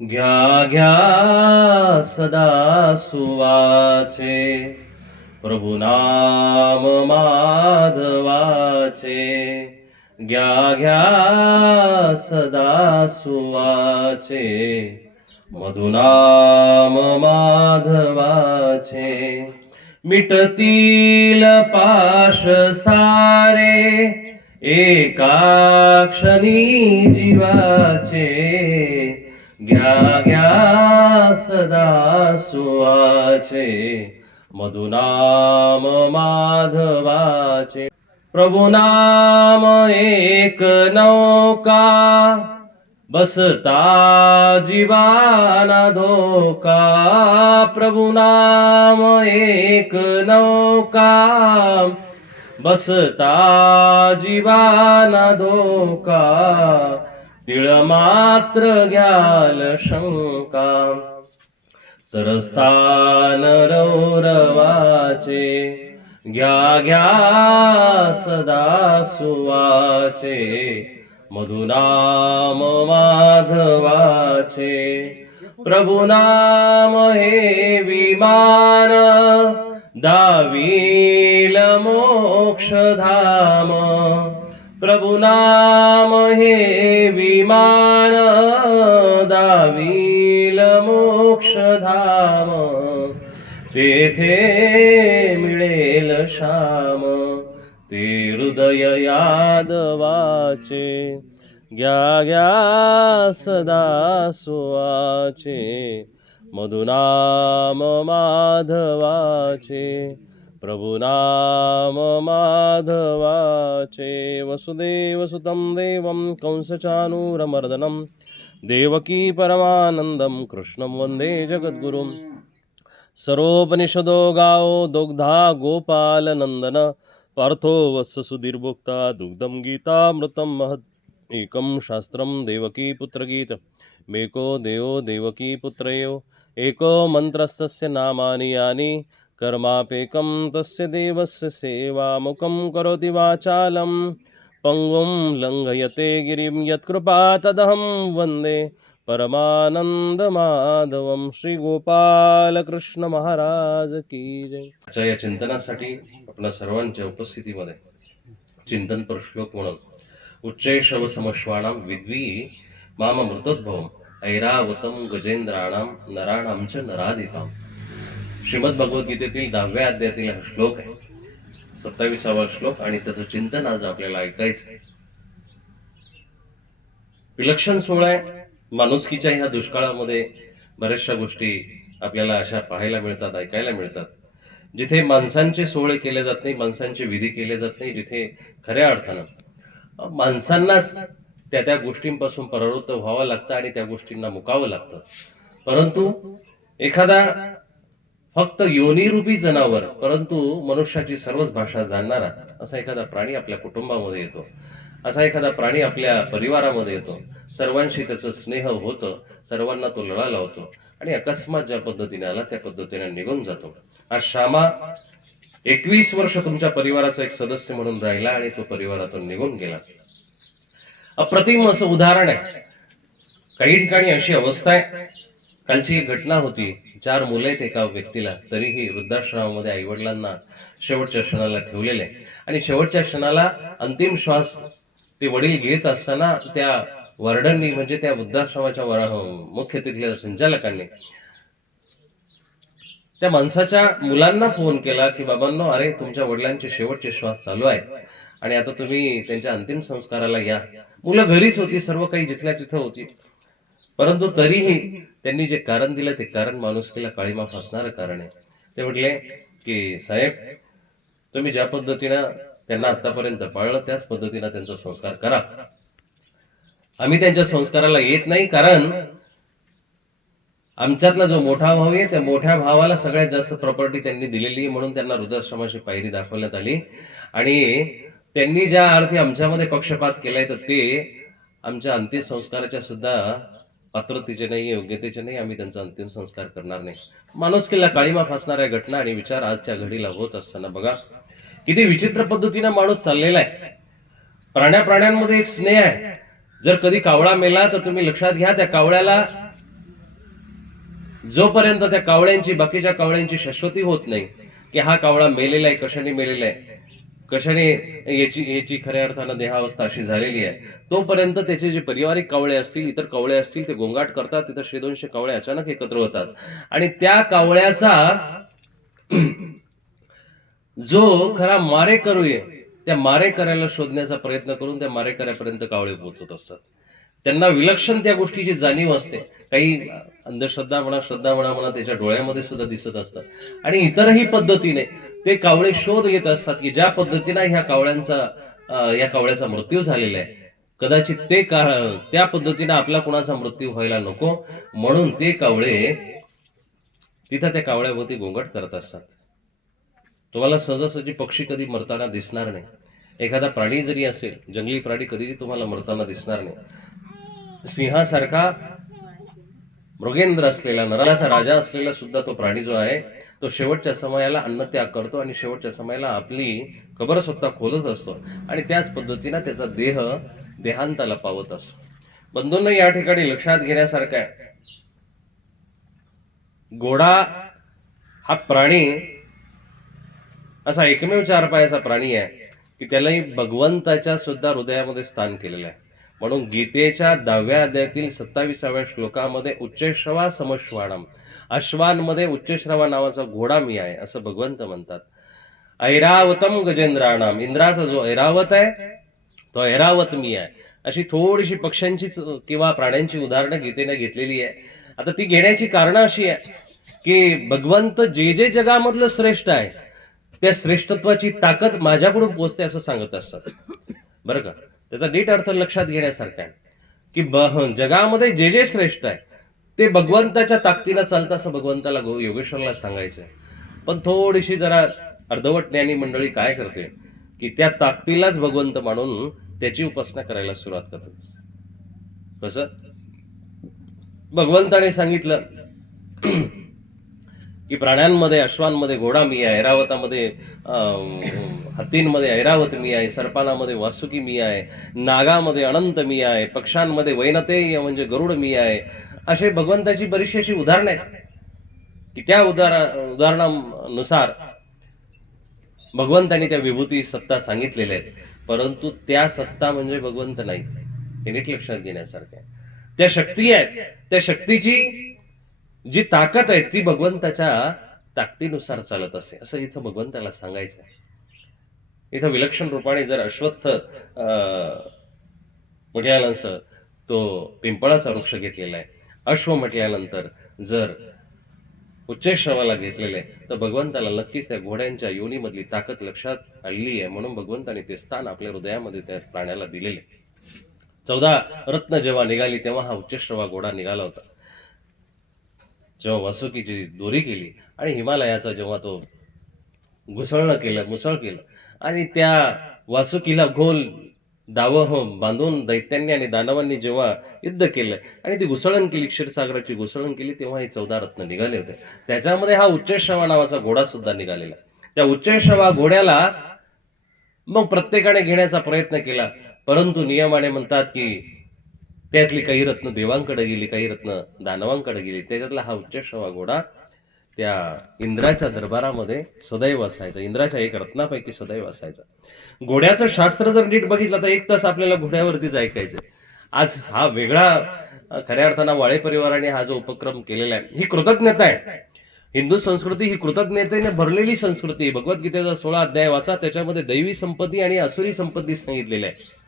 घ्या घ्या सदा सुवाचे, प्रभु नाम माधवाचे. घ्या घ्या सदा सुवाचे, मधुनाम माधवाचे. मिटतील पाश सारे, एका क्षणी जीवाचे. घ्या घ्या सदा सुवाचे, मधुनाम माधवाचे. प्रभु नाम एक नौका, बसता जीवाना धोका. प्रभु नाम एक नौका, बसता जीवाना धोका. तिळ मात्र घ्याल शंका, तरस्थान रौरवाचे. घ्या घ्या सदा सुवाचे, मधुनाम माधवाचे. प्रभु नाम हे विमान, दावील मोक्षधाम. प्रभु नाम हे विमान, दावील मोक्षधाम. तेथे मिळेल श्याम, ते हृदय यादवाचे. घ्या घ्या सदा सुवाचे, मधुनाम माधवाचे. प्रभु नाम माधवाचे. वसुदेव सुतं देवं कंसचानूरमर्दनं, देवकी परमानंदं कृष्णं वंदे जगद्गुरुं. सर्वोपनिषदो गाओ दुग्धा गोपाल नंदन, पार्थो वत्स सुधीर्भुक्ता दुग्धम गीतामृतं महत्. एकं शास्त्रं देवकी पुत्रगीत, मेको देवो देवकी पुत्रयो. एको मंत्रस्तस्य नामानि यानि, कर्मापेकं तस्य देवस्य सेवा. मुखं करोति वाचालं, पंगुं लंघयते गिरिं. यत्कृपा तदहं वन्दे परमानंद माधवम. श्री गोपाल कृष्ण महाराज की जय. आजच्या या चिंतनासाठी आपल्या सर्वांच्या उपस्थितीमध्ये चिंतन पर श्लोक म्हणून उच्चैषव समश्वानां विद्वी माम मृतोद्भवम, ऐरावतम गजेंद्राणां नराणां च नराधिपाम. श्रीमद भगवद्गीतेतील 10व्या अध्यायातील हा श्लोक आहे, 27वा श्लोक, आणि त्याचं चिंतन आज आपल्याला ऐकायचं आहे. विलक्षण सोहळा आहे. माणुसकीच्या ह्या दुष्काळामध्ये बऱ्याचशा गोष्टी आपल्याला अशा पाहायला मिळतात, ऐकायला मिळतात, जिथे माणसांचे सोहळे केले जात नाही, माणसांचे विधी केले जात नाही, जिथे खऱ्या अर्थानं माणसांनाच त्या गोष्टींपासून परावृत्त व्हावं लागतं आणि त्या गोष्टींना मुकावं लागतं. परंतु एखादा फक्त योनिरूपी जनावर परंतु मनुष्याची सर्वच भाषा जाणणारा असा एखादा प्राणी आपल्या कुटुंबामध्ये येतो, असा एखादा प्राणी आपल्या परिवारामध्ये येतो. सर्वांशी त्याचं स्नेह होतं, सर्वांना तो लढा लावतो आणि अकस्मात ज्या पद्धतीने आला त्या पद्धतीने निघून जातो. आज श्यामा 21 वर्ष तुमच्या परिवाराचा एक सदस्य म्हणून राहिला आणि तो परिवारातून निघून गेला. अप्रतिम असं उदाहरण आहे. काही ठिकाणी अशी अवस्था आहे. कालची एक घटना होती. 4 मुलं आहेत एका व्यक्तीला, तरीही वृद्धाश्रमामध्ये आईवडिलांना शेवटच्या क्षणाला ठेवलेले आणि शेवटच्या क्षणाला अंतिम श्वास ते वडील घेत असताना त्या वॉर्डननी म्हणजे त्या वृद्धाश्रमाच्या मुख्य तिथल्या संचालकांनी त्या माणसाच्या मुलांना फोन केला की बाबांनो, अरे तुमच्या वडिलांचे शेवटचे श्वास चालू आहेत आणि आता तुम्ही त्यांच्या अंतिम संस्काराला या. मुलं घरीच होती, सर्व काही जिथल्या तिथं होती, परंतु तरीही त्यांनी जे कारण दिलं ते कारण माणुसकीला काळीमा फासणारं कारण आहे. ते म्हटले की साहेब, तुम्ही ज्या पद्धतीनं त्यांना आतापर्यंत पाळलं त्याच पद्धतीनं त्यांचा संस्कार करा. आम्ही त्यांच्या संस्काराला येत नाही, कारण आमच्यातला जो मोठा भाऊ आहे त्या मोठ्या भावाला सगळ्यात जास्त प्रॉपर्टी त्यांनी दिलेली, म्हणून त्यांना वृद्धाश्रमाची पायरी दाखवण्यात आली. आणि त्यांनी ज्या अर्थी आमच्यामध्ये पक्षपात केलाय तर ते आमच्या अंतिम संस्काराच्या सुद्धा पात्रतेचे नाही, योग्यतेचे नाही. आम्ही त्यांचा अंतिम संस्कार करणार नाही. माणुसकीला काळीमा फासणाऱ्या घटना आणि विचार आजच्या घडीला होत असताना बघा किती विचित्र पद्धतीनं माणूस चाललेला आहे. प्राण्यांमध्ये एक स्नेह आहे. जर कधी कावळा मेला तर तुम्ही लक्षात घ्या, त्या कावळ्याला जोपर्यंत त्या कावळ्यांची, बाकीच्या कावळ्यांची शाश्वती होत नाही की हा कावळा मेलेला आहे, कशाने मेलेला आहे, कशाने याची याची खऱ्या अर्थानं देहावस्था अशी झालेली आहे, तोपर्यंत त्याचे जे पारिवारिक कावळे असतील, इतर कावळे असतील, ते गोंगाट करतात. तिथं 100-200 कावळे अचानक एकत्र होतात आणि त्या कावळ्याचा जो खरा मारेकरू आहे, त्या मारेकऱ्याला शोधण्याचा प्रयत्न करून त्या मारेकऱ्यापर्यंत कावळे पोहोचत असतात. त्यांना विलक्षण त्या गोष्टीची जाणीव असते. काही अंधश्रद्धा म्हणा, श्रद्धा म्हणा म्हणा, त्याच्या डोळ्यामध्ये सुद्धा दिसत असतं आणि इतरही पद्धतीने ते कावळे शोध घेत असतात की ज्या पद्धतीनं या कावळ्याचा मृत्यू झालेला आहे, कदाचित त्या पद्धतीनं आपला कोणाचा मृत्यू व्हायला नको, म्हणून ते कावळे तिथं त्या कावळ्याभोवती गोंगाट करत असतात. तुम्हाला सहजासहजी पक्षी कधी मरताना दिसणार नाही. एखादा प्राणी जरी असेल, जंगली प्राणी कधीही तुम्हाला मरताना दिसणार नाही. सिंहासारखा मृगेंद्र असलेला, नराचा राजा असलेला सुद्धा तो प्राणी जो आहे, तो शेवटच्या समयाला अन्नत्याग करतो आणि शेवटच्या समयाला आपली कबर स्वतः खोदत असतो आणि त्याच पद्धतीनं त्याचा देहांताला पावत असतो. बंधूंनो, या ठिकाणी लक्षात घेण्यासारखं आहे, घोडा हा प्राणी असा एकमेव 4 पायाचा प्राणी आहे की त्यालाही भगवंताच्या सुद्धा हृदयामध्ये स्थान केलेलं आहे. म्हणून गीतेच्या 10व्या अध्यायातील 27व्या श्लोकामध्ये उच्चैश्रवा समश्वानम, अश्वांमध्ये उच्चैश्रवा नावाचा घोडा मी आहे असं भगवंत म्हणतात. ऐरावतम गजेंद्राणाम, इंद्राचा जो ऐरावत आहे तो ऐरावत मी आहे. अशी थोडीशी पक्ष्यांचीच किंवा प्राण्यांची उदाहरणं गीतेने घेतलेली आहे. आता ती घेण्याची कारणं अशी आहे की भगवंत जे जे जगामधलं श्रेष्ठ आहे त्या श्रेष्ठत्वाची ताकद माझ्याकडून पोचते असं सांगत असतात. बरं का, त्याचा नीट अर्थ लक्षात घेण्यासारखा आहे की जगामध्ये जे जे श्रेष्ठ आहे ते भगवंताच्या ताकदीनं चालतं असं भगवंताला योगेश्वरला सांगायचं. पण थोडीशी जरा अर्धवट ज्ञानी मंडळी काय करते की त्या ताकदीलाच भगवंत मानून त्याची उपासना करायला सुरुवात करतात. कसं भगवंताने सांगितलं की प्राण्यांमध्ये, अश्वांमध्ये घोडा मी आहे, ऐरावतामध्ये हत्तींमध्ये ऐरावत मी आहे, सर्पानामध्ये वासुकी मी आहे, नागामध्ये अनंत मी आहे, पक्ष्यांमध्ये वैनतेय म्हणजे गरुड मी आहे. असे भगवंताची बरीचशी अशी उदाहरणं आहेत की त्या उदाहरणानुसार भगवंतांनी त्या विभूती सत्ता सांगितलेल्या आहेत. परंतु त्या सत्ता म्हणजे भगवंत नाहीत, हे नीट लक्षात घेण्यासारखं आहे. त्या शक्ती आहेत, त्या शक्तीची जी ताकद आहे ती भगवंताच्या ताकदीनुसार चालत असते असं इथं भगवंताला सांगायचं आहे. इथं विलक्षण रूपाने जर अश्वत्थ म्हटल्यानंतर तो पिंपळाचा वृक्ष घेतलेला आहे, अश्व म्हटल्यानंतर जर उच्चैश्रवाला घेतलेले आहे, तर भगवंताला नक्कीच त्या घोड्यांच्या योनीमधली ताकद लक्षात आलेली आहे. म्हणून भगवंताने ते स्थान आपल्या हृदयामध्ये त्या प्राण्याला दिलेले. 14 रत्न जेव्हा निघाली तेव्हा हा उच्चैश्रवा घोडा निघाला होता. जेव्हा वासुकीची दोरी केली आणि हिमालयाचा जेव्हा तो मुसळ केलं आणि त्या वासुकीला गोल दावं बांधून दैत्यांनी आणि दानवांनी जेव्हा युद्ध केलं आणि ती घुसळण केली, क्षीरसागराची घुसळण केली, तेव्हा हे 14 रत्न निघाले होते. त्याच्यामध्ये हा उच्चैश्रवा नावाचा घोडा सुद्धा निघालेला. त्या उच्चैश्रवा घोड्याला मग प्रत्येकाने घेण्याचा प्रयत्न केला, परंतु नियमाने म्हणतात की त्यातली काही रत्न देवांकडे गेली, काही रत्न दानवांकडे गेली. त्याच्यातला हा उच्चैश्रवा घोडा त्या इंद्राच्या दरबारामध्ये सदैव असायचा, इंद्राच्या एक रत्नापैकी सदैव असायचा. घोड्याचं शास्त्र जर नीट बघितलं तर 1 तास आपल्याला घोड्यावरतीच ऐकायचं. आज हा वेगळा खऱ्या अर्थानं वाळे परिवाराने हा जो उपक्रम केलेला आहे, ही कृतज्ञता आहे. हिंदू संस्कृती ही कृतज्ञतेने भरलेली संस्कृती. भगवद्गीतेचा 16 अध्याय वाचा, त्याच्यामध्ये दैवी संपत्ती आणि असुरी संपत्ती सांगितलेली आहे.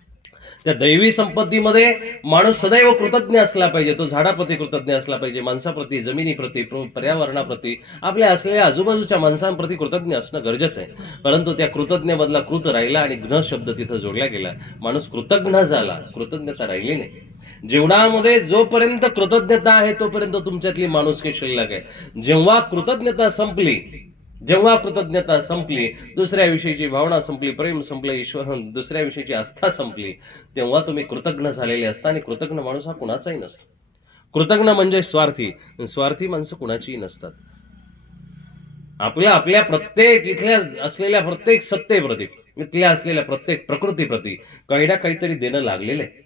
त्या दैवी संपत्तीमध्ये माणूस सदैव कृतज्ञ असला पाहिजे. तो झाडाप्रती कृतज्ञ असला पाहिजे, माणसाप्रती, जमिनीप्रती, पर्यावरणाप्रती, आपल्या असलेल्या आजूबाजूच्या माणसांप्रती कृतज्ञ असणं गरजेचं आहे. परंतु त्या कृतज्ञमधला कृत राहिला आणि घ्न शब्द तिथं जोडला गेला. माणूस कृतज्ञ झाला, कृतज्ञता राहिली नाही. जीवनामध्ये जोपर्यंत कृतज्ञता आहे तोपर्यंत तुमच्यातली माणुसकी शिल्लक आहे. जेव्हा कृतज्ञता संपली, दुसऱ्या विषयीची भावना संपली, प्रेम संपलं, ईश्वर दुसऱ्या विषयीची आस्था संपली, तेव्हा तुम्ही कृतज्ञ झालेले असता. आणि कृतज्ञ माणूस हा कुणाचाही नसतो. कृतज्ञ म्हणजे स्वार्थी माणसं कुणाचीही नसतात. आपल्या प्रत्येक इथल्या असलेल्या प्रत्येक सत्तेप्रती, इथल्या असलेल्या प्रत्येक प्रकृतीप्रती काही ना काहीतरी देणं लागलेलं आहे.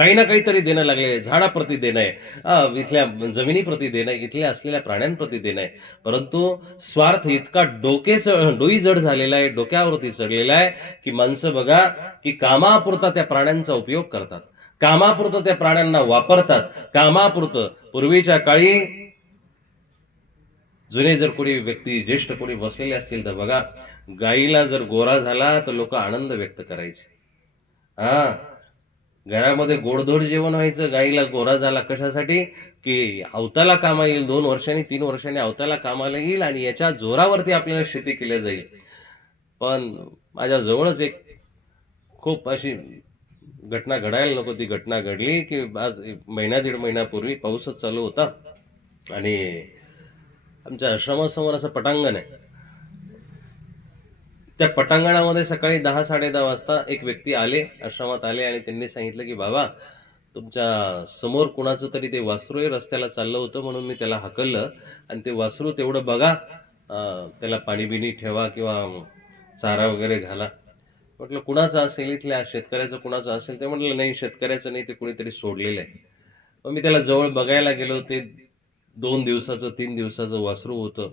काही ना काहीतरी देणं लागलेलं आहे. झाडाप्रती देणं आहे, इथल्या जमिनीप्रती देणं आहे, इथल्या असलेल्या प्राण्यांप्रती देणं आहे. परंतु स्वार्थ इतका डोई जड झालेला आहे, डोक्यावरती चढलेला आहे, की माणसं बघा, की कामापुरता त्या प्राण्यांचा उपयोग करतात. कामापुरतं त्या प्राण्यांना वापरतात. कामापुरतं. पूर्वीच्या काळी जुने जर कोणी व्यक्ती, ज्येष्ठ कोणी बसलेले असतील तर बघा, गाईला जर गोरा झाला तर लोकं आनंद व्यक्त करायचे. हां. घरामध्ये गोडधोड जेवण व्हायचं, गाईला गोरा झाला कशासाठी? की अवताला कामा येईल, 2 वर्षांनी, 3 वर्षांनी अवताला कामाला येईल आणि याच्या जोरावरती आपल्याला शेती केली जाईल. पण माझ्या जवळच एक खूप अशी घटना घडायला नको ती घटना घडली, की आज एक महिना, दीड महिन्यापूर्वी पाऊसच चालू होता आणि आमच्या आश्रमासमोर असं पटांगण आहे. त्या पटांगणामध्ये सकाळी 10-10:30 वाजता एक व्यक्ती आले, आश्रमात आले आणि त्यांनी सांगितलं, की "बाबा, तुमच्या समोर कुणाचं तरी ते वासरू आहे, रस्त्याला चाललं होतं म्हणून मी त्याला हाकललं आणि ते वासरू तेवढं बघा, त्याला पाणी-बिणी ठेवा किंवा चारा वगैरे घाला." म्हटलं, "कुणाचं असेल इथल्या शेतकऱ्याचं कुणाचं असेल?" ते म्हटलं, "नाही, शेतकऱ्याचं नाही, ते कुणीतरी सोडलेलं आहे." मग मी त्याला जवळ बघायला गेलो. ते 2 दिवसाचं, 3 दिवसाचं वासरू होतं.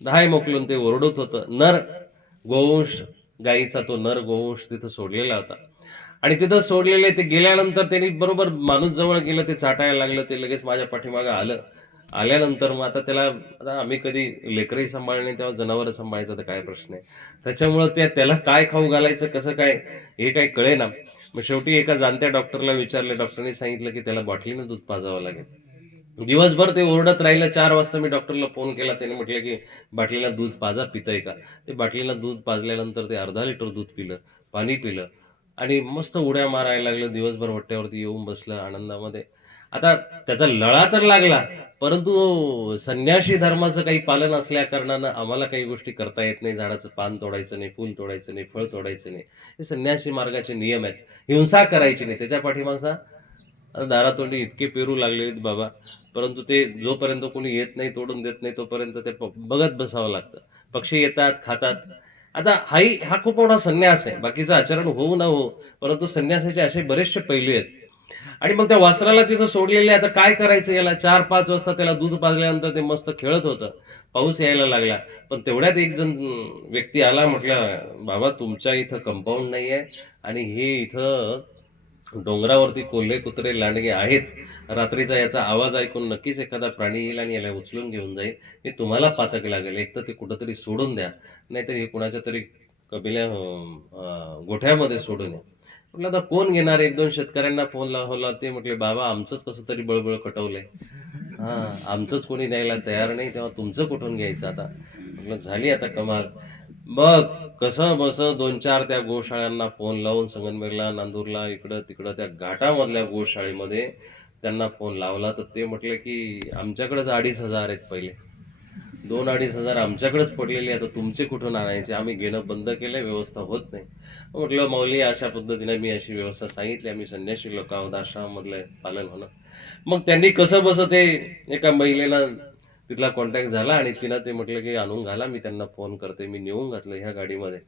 दहाय मोकलून ते ओरडत होतं. गोवंश गाईचा तो नर गोवंश तिथं सोडलेला होता आणि तिथं सोडलेले ते गेल्यानंतर त्यांनी बरोबर माणूस जवळ गेलं, ते चाटायला लागलं. ते लगेच माझ्या पाठीमागं आलं. आल्यानंतर मग आता आम्ही कधी लेकरंही सांभाळली नाही, तेव्हा जनावरं सांभाळायचा तर काय प्रश्न आहे. त्याच्यामुळं त्याला काय खाऊ घालायचं, कसं काय, हे काही कळेना. मग शेवटी एका जाणत्या डॉक्टरला विचारलं. डॉक्टरनी सांगितलं, की त्याला बाटलीनं दूध पाजावं लागेल. दिवसभर ते ओरडत राहिलं. 4 वाजता मी डॉक्टरला फोन केला. त्याने म्हटलं, की "बाटलीला दूध पाजा, पितंय का?" ते बाटलीला दूध पाजल्यानंतर ते अर्धा लिटर दूध पिलं, पाणी पिलं आणि मस्त उड्या मारायला लागलं. दिवसभर वट्ट्यावरती येऊन बसलं आनंदामध्ये. आता त्याचा लळा तर लागला, परंतु संन्यासी धर्माचं काही पालन असल्याकारणानं आम्हाला काही गोष्टी करता येत नाही. झाडाचं पान तोडायचं नाही, फूल तोडायचं नाही, फळ तोडायचं नाही. हे संन्यासी मार्गाचे नियम आहेत. हिंसा करायची नाही. त्याच्या पाठीमागचा दारातोंडी इतके पेरू लागलेत बाबा, परंतु ते जोपर्यंत कोणी येत नाही, तोडून देत नाही, तोपर्यंत ते बघत बसावं लागतं. पक्षी येतात, खातात. आता हा खूप मोठा संन्यास आहे. बाकीचं आचरण होऊ न हो, परंतु संन्यासाचे असे बरेचसे पैलू आहेत. आणि मग त्या वासराला तिथं सोडलेलं आहे. आता काय करायचं याला? 4-5 वाजता त्याला दूध पाजल्यानंतर ते मस्त खेळत होतं. पाऊस यायला लागला. पण तेवढ्यात एक जण व्यक्ती आला. म्हटलं, "बाबा, तुमच्या इथं कंपाऊंड नाहीये आणि हे इथं डोंगरावरती कोल्हे, कुत्रे, लांडगे आहेत. रात्रीचा याचा आवाज ऐकून नक्कीच एखादा प्राणी येईल आणि याला उचलून घेऊन जाईल. हे तुम्हाला पातक लागेल. एकतर ते कुठेतरी सोडून द्या, नाहीतर हे कुणाच्यातरी गोठ्यामध्ये सोडून या." म्हटलं, "आता कोण घेणार?" 1-2 शेतकऱ्यांना फोन लावला. ते म्हटले, "बाबा, आमचंच कसं तरी बळबळ कटवलंय. आमचंच कोणी द्यायला तयार नाही, तेव्हा तुमचं कुठून घ्यायचं आता?" म्हटलं, "झाली आता कमाल." मग कसंबसं 2-4 त्या गोशाळांना फोन लावून संगमनेरला, नांदूरला, इकडं-तिकडं त्या घाटामधल्या गोशाळेमध्ये त्यांना फोन लावला, तर ते म्हटले, की "आमच्याकडेच 2,500 आहेत पहिले. 2,000-2,500 आमच्याकडेच पडलेले, आता तुमचे कुठून आणायचे? आम्ही घेणं बंद केलंय, व्यवस्था होत नाही." म्हटलं, "माऊली, अशा पद्धतीने मी अशी व्यवस्था सांगितली. आम्ही संन्यासी लोक आहोत, आश्रमामधलं पालन होणं." मग त्यांनी कसंबसं ते एका महिलेनं तिथला कॉन्टॅक्ट झाला आणि तिनं ते म्हटलं, की "आणून घाला, मी त्यांना फोन करते." मी नेऊन घातलं ह्या गाडीमध्ये.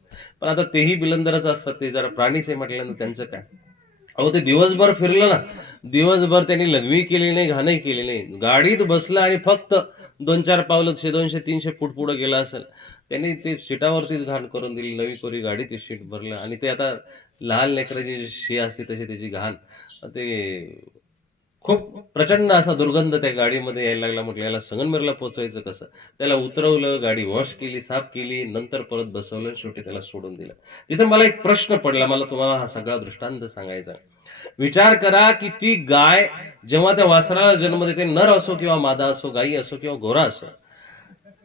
पण आता तेही बिलंदरच असतात, ते जरा प्राणीच आहे म्हटल्यानंतर त्यांचं काय? अहो, ते दिवसभर फिरलं ना, दिवसभर त्यांनी लघवी केली नाही, घाणही केली नाही. गाडीत बसलं आणि फक्त 2-4 पावलं 200-300 फूट पुढे गेला असेल. त्यांनी ते सीटावरतीच घाण करून दिली. नवी कोरी गाडी ते सीट भरलं आणि ते आता लहान लेकराची जी शी असते तशी त्याची घाण. ते खूप प्रचंड असा दुर्गंध त्या गाडीमध्ये यायला लागला. म्हटलं, याला संगमनेरला पोहोचवायचं कसं? त्याला उतरवलं, गाडी वॉश केली, साफ केली, नंतर परत बसवलं, शेवटी त्याला सोडून दिलं. इथं मला एक प्रश्न पडला. मला तुम्हाला हा सगळा दृष्टांत सांगायचा आहे. विचार करा, की ती गाय जेव्हा त्या वासराला जन्म देते, नर असो किंवा मादा असो, गाई असो किंवा घोडा असो,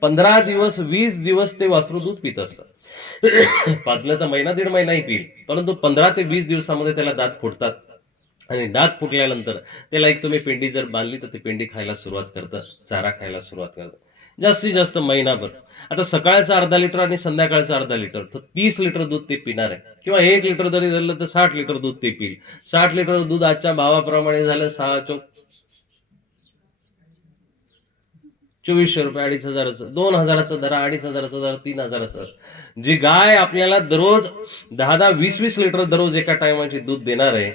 15 दिवस, 20 दिवस ते वासरू दूध पित असतं. पाजलं तर महिना, दीड महिनाही पिईल. परंतु 15 ते 20 दिवसामध्ये त्याला दात फुटतात. आणि दात फुटल्यानंतर त्याला एक तुम्ही पेंडी जर बांधली, तर ती पेंडी खायला सुरुवात करतं, चारा खायला सुरुवात करतं. जास्तीत जास्त महिनाभर. आता सकाळचं अर्धा लिटर आणि संध्याकाळचं अर्धा लिटर, तर 30 लिटर दूध ते पिणार आहे किंवा 1 लिटर जरी धरलं, तर 60 लिटर दूध ते पिईल. 60 लिटर दूध आजच्या भावाप्रमाणे झालं 6 चोक ₹2400, 2,500चं, 2,000चं धरा, 2,500चं धरा, 3,000चं. जी गाय आपल्याला दररोज 10-10, 20-20 लिटर दररोज एका टायमाची दूध देणार आहे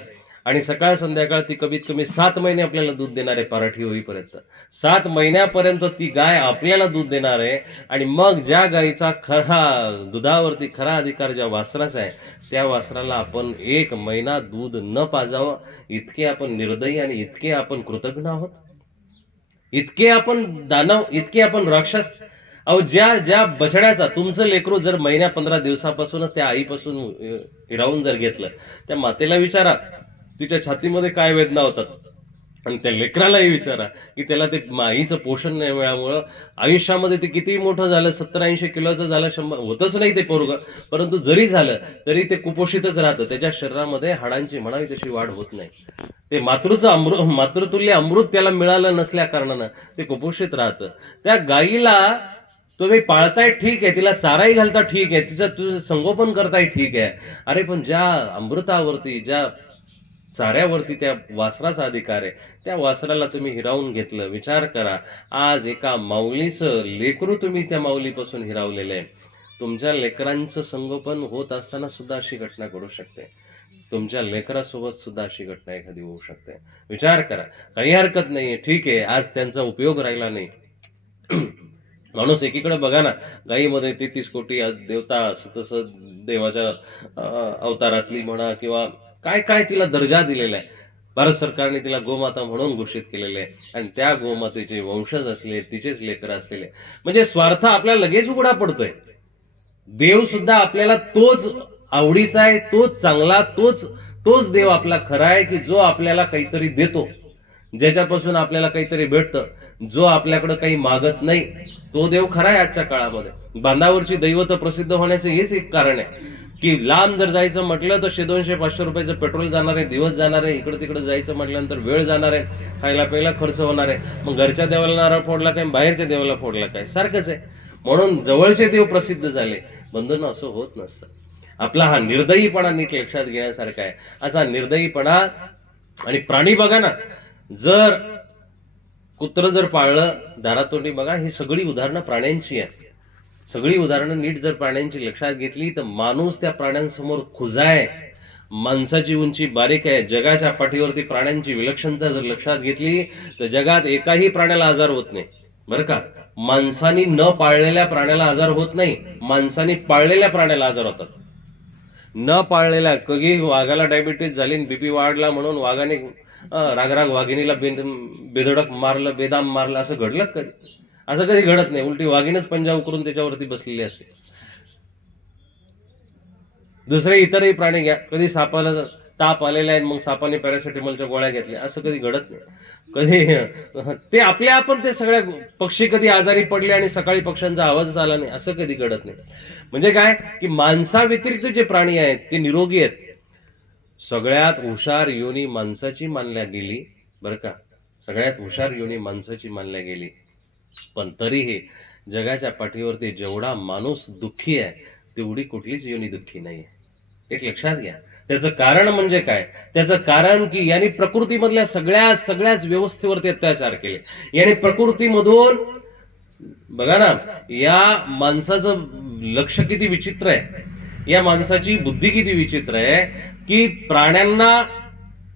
आणि सकाळ संध्याकाळ ती कमीत कमी 7 महिने आपल्याला दूध देणार आहे पाराठी होईपर्यंत. 7 महिन्यापर्यंत ती गाय आपल्याला दूध देणार आहे आणि मग ज्या गायीचा खरा दुधावरती खरा अधिकार ज्या वासराचा आहे, त्या वासराला आपण 1 महिना दूध न पाजावं, इतके आपण निर्दयी आणि इतके आपण कृतघ्न आहोत. इतके आपण दानव, इतके आपण राक्षस. अहो, ज्या ज्या बछड्याचा तुमचं लेकरू जर महिन्या 15 दिवसापासूनच त्या आईपासून हिरावून जर घेतलं, त्या मातेला विचारा तिच्या छातीमध्ये काय वेदना होतात आणि त्या लेकरालाही विचारा की त्याला ते आईचं पोषण नाही मिळाल्यामुळं आयुष्यामध्ये ते कितीही मोठं झालं, 70-80 किलोचं झालं, 100 होतच नाही ते पोरगं, परंतु जरी झालं तरी ते कुपोषितच राहतं. त्याच्या शरीरामध्ये हाडांची म्हणावी तशी वाढ होत नाही. ते मातृतुल्य अमृत त्याला मिळालं नसल्या कारणानं ते कुपोषित राहतं. त्या गायीला तुम्ही पाळताय ठीक आहे, तिला चाराही घालता ठीक आहे, तुझं संगोपन करताय ठीक आहे. अरे पण ज्या अमृतावरती, ज्या चाऱ्यावरती त्या वासराचा अधिकार आहे, त्या वासराला तुम्ही हिरावून घेतलं. विचार करा, आज एका माऊलीचं लेकरू तुम्ही त्या माऊलीपासून हिरावलेलं आहे. तुमच्या लेकरांचं संगोपन होत असताना सुद्धा अशी घटना घडू शकते. तुमच्या लेकरासोबत सुद्धा अशी घटना एखादी होऊ शकते. विचार करा. काही हरकत नाहीये, ठीक आहे, आज त्यांचा उपयोग राहिला नाही. माणूस एकीकडे बघा ना, गायीमध्ये 33 कोटी देवता, असं तसं देवाच्या अवतारातली म्हणा किंवा काय काय तिला दर्जा दिलेला आहे. भारत सरकारने तिला गोमाता म्हणून घोषित केलेले आहे आणि त्या गोमातेचे वंशज असले, तिचेच लेकरं असलेले, म्हणजे स्वार्थ आपल्याला लगेच उघडा पडतोय. देव सुद्धा आपल्याला तोच आवडीचा आहे, तोच चांगला, तोच देव आपला खरा आहे की जो आपल्याला काहीतरी देतो, ज्याच्यापासून आपल्याला काहीतरी भेटतं, जो आपल्याकडे काही मागत नाही, तो देव खरा आहे आजच्या काळामध्ये. बांधावरची दैवत प्रसिद्ध होण्याचं हेच एक कारण आहे की लांब जर जायचं म्हटलं तर 100-200-500 रुपयाचं पेट्रोल जाणार आहे, दिवस जाणार आहे, इकडं तिकडं जायचं म्हटल्यानंतर वेळ जाणार आहे, खायला प्यायला खर्च होणार आहे. मग घरच्या देवाला नारळ फोडला काय, बाहेरच्या देवाला फोडला काय, सारखंच आहे. म्हणून जवळचे देव प्रसिद्ध झाले. बंधूंनो, असं होत नसतं. आपला हा निर्दयीपणा नीट लक्षात घेण्यासारखा आहे. असा निर्दयीपणा. आणि प्राणी बघा ना, जर कुत्र जर पाळलं दारातोंडी, बघा ही सगळी उदाहरणं प्राण्यांची आहेत. सगळी उदाहरणं नीट जर प्राण्यांची लक्षात घेतली तर माणूस त्या प्राण्यांसमोर खुजा आहे. माणसाची उंची बारीक आहे. जगाच्या पाठीवरती प्राण्यांची विलक्षणता जर लक्षात घेतली तर जगात एकाही प्राण्याला आजार होत नाही, बरं का. माणसानी न पाळलेल्या प्राण्याला आजार होत नाही, माणसानी पाळलेल्या प्राण्याला आजार होतात. न पाळलेल्या, कधी वाघाला डायबिटीज झाली, बीपी वाढला म्हणून वाघाने रागराग वाघिणीला बेधडक मारलं, बेदाम मारलं, असं घडलं कधी? असं कधी घडत नाही. उलटी वाघीनच पंजा उकरून त्याच्यावरती बसलेली असते. दुसरे इतरही प्राणी घ्या, कधी सापाला ताप आलेला आहे मग सापाने पॅरासिटामॉलच्या गोळ्या घेतल्या, असं कधी घडत नाही. कधी ते आपल्या आपण ते सगळ्या पक्षी कधी आजारी पडले आणि सकाळी पक्ष्यांचा आवाज आला नाही, असं कधी घडत नाही. म्हणजे काय की माणसाव्यतिरिक्त जे प्राणी आहेत ते निरोगी आहेत. सगळ्यात हुशार योनी माणसाची मानल्या गेली, बरं का. सगळ्यात हुशार योनी माणसाची मानल्या गेली. पण तरीही जगाच्या पाठीवरती जेवढा माणूस दुःखी आहे तेवढी कुठलीच योनी दुःखी नाही आहे. एक लक्षात घ्या. त्याचं कारण म्हणजे काय? त्याचं कारण की याने प्रकृतीमधल्या सगळ्याच व्यवस्थेवरती अत्याचार केले. याने प्रकृतीमधून, बघा ना, या माणसाचं लक्ष किती विचित्र आहे, या माणसाची बुद्धी किती विचित्र आहे की प्राण्यांना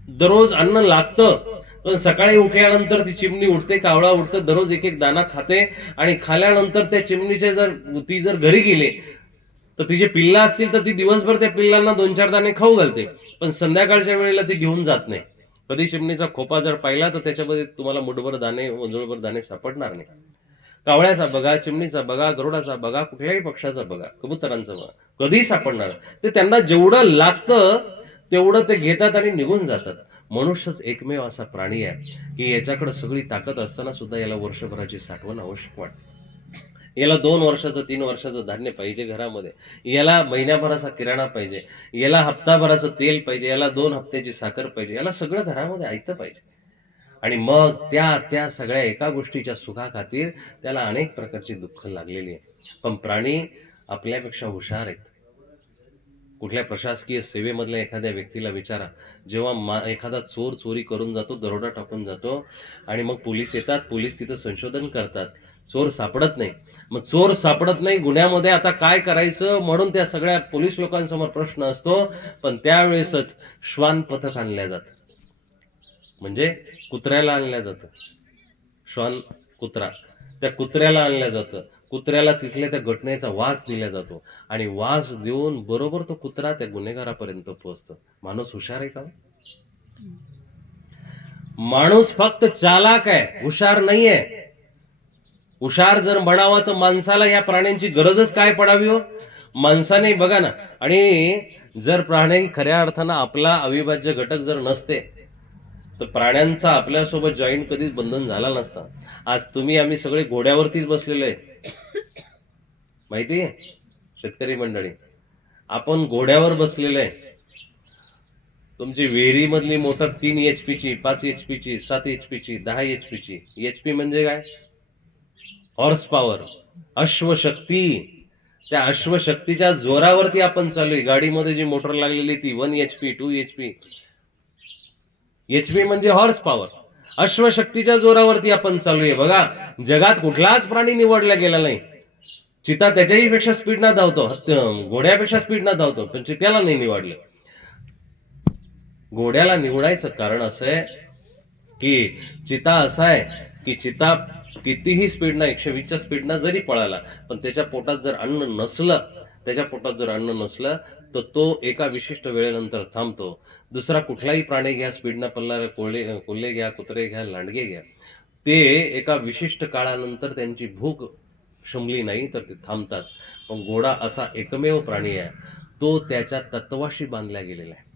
दररोज अन्न लागतं, पण सकाळी उठल्यानंतर ती चिमणी उठते, कावळा उठतं, दररोज एक एक दाना खाते आणि खाल्यानंतर त्या चिमणीचे ती जर घरी गेली तर तिचे पिल्लं असतील तर ती दिवसभर त्या पिल्लांना 2-4 दाणे खाऊ घालते, पण संध्याकाळच्या वेळेला ती घेऊन जात नाही. कधी चिमणीचा खोपा जर पाहिला तर त्याच्यामध्ये तुम्हाला मुठभर दाणे, ओंजळभर दाणे सापडणार नाही. कावळ्याचा बघा, चिमणीचा बघा, गरुडाचा बघा, कुठल्याही पक्षाचा बघा, कबुतरांचा बघा, कधी सापडणार. ते त्यांना जेवढं लागतं तेवढं ते घेतात आणि निघून जातात. मनुष्यच एकमेव असा प्राणी आहे की याच्याकडे सगळी ताकद असताना सुद्धा याला वर्षभराची साठवण आवश्यक वाटते. याला 2 वर्षाचं 3 वर्षाचं धान्य पाहिजे घरामध्ये, याला महिन्याभराचा किराणा पाहिजे, याला हप्ताभराचं तेल पाहिजे, याला 2 हप्त्याची साखर पाहिजे, याला सगळं घरामध्ये ऐकतं पाहिजे. आणि मग त्या सगळ्या एका गोष्टीच्या सुखाखातीर त्याला अनेक प्रकारची दुःख लागलेली आहे. पण प्राणी आपल्यापेक्षा हुशार आहेत. कुठल्या प्रशासकीय सेवेमधल्या एखाद्या व्यक्तीला विचारा, जेव्हा एखादा चोर चोरी करून जातो, दरोडा टाकून जातो आणि मग पोलीस येतात, पोलीस तिथं संशोधन करतात, चोर सापडत नाही. मग चोर सापडत नाही, गुन्ह्यामध्ये आता काय करायचं म्हणून त्या सगळ्या पोलीस लोकांसमोर प्रश्न असतो. पण त्यावेळेसच श्वान पथक आणल्या जातं. म्हणजे कुत्र्याला आणल्या जातं. श्वान कुत्रा, त्या कुत्र्याला आणलं जातं. कुत्र्याला तिथल्या त्या घटनेचा वास दिला जातो आणि वास देऊन बरोबर तो कुत्रा त्या गुन्हेगारापर्यंत पोहोचतो. माणूस हुशार आहे का हो? माणूस फक्त चालाक आहे, हुशार नाहीये. हुशार जर म्हणावा तर माणसाला या प्राण्यांची गरजच काय पडावी हो? माणसाने बघा ना, आणि जर प्राणी खऱ्या अर्थानं आपला अविभाज्य घटक जर नसते, तर प्राण्यांचा आपल्यासोबत जॉईंट कधीच बंधन झाला नसता. आज तुम्ही आम्ही सगळे घोड्यावरतीच बसलेलो आहे. माहिती आहे? शेतकरी मंडळी, आपण घोड्यावर बसलेलो आहे. तुमची विहिरीमधली मोटर 3 HP ची, 5 HP ची, 7 HP ची, 10 HP ची. HP म्हणजे काय? हॉर्स पॉवर, अश्वशक्ती. त्या अश्वशक्तीच्या जोरावरती आपण चालू आहे. गाडीमध्ये जी मोटर लागलेली ती 1 HP, 2 HP. HP म्हणजे हॉर्स पॉवर. अश्वशक्तीच्या जोरावरती आपण चालू आहे. बघा, जगात कुठलाच प्राणी निवडला गेला नाही. चिता त्याच्याही पेक्षा स्पीडनं धावतो, घोड्यापेक्षा स्पीडनं धावतो, पण चित्याला नाही निवडलं. घोड्याला निवडायचं कारण असं आहे की चिता असा आहे की चिता कितीही स्पीडनं 120च्या स्पीडनं जरी पळाला, पण त्याच्या पोटात जर अन्न नसलं तर तो एका विशिष्ट वेळेनंतर थांबतो. दुसरा कुठलाही प्राणी घ्या, स्पीडनं पळणारे कोल्हे घ्या, कुत्रे घ्या, लांडगे घ्या, ते एका विशिष्ट काळानंतर त्यांची भूक शमली नाही तर ते थांबतात. पण घोडा असा एकमेव प्राणी आहे, तो त्याच्या तत्वाशी बांधला गेलेला आहे.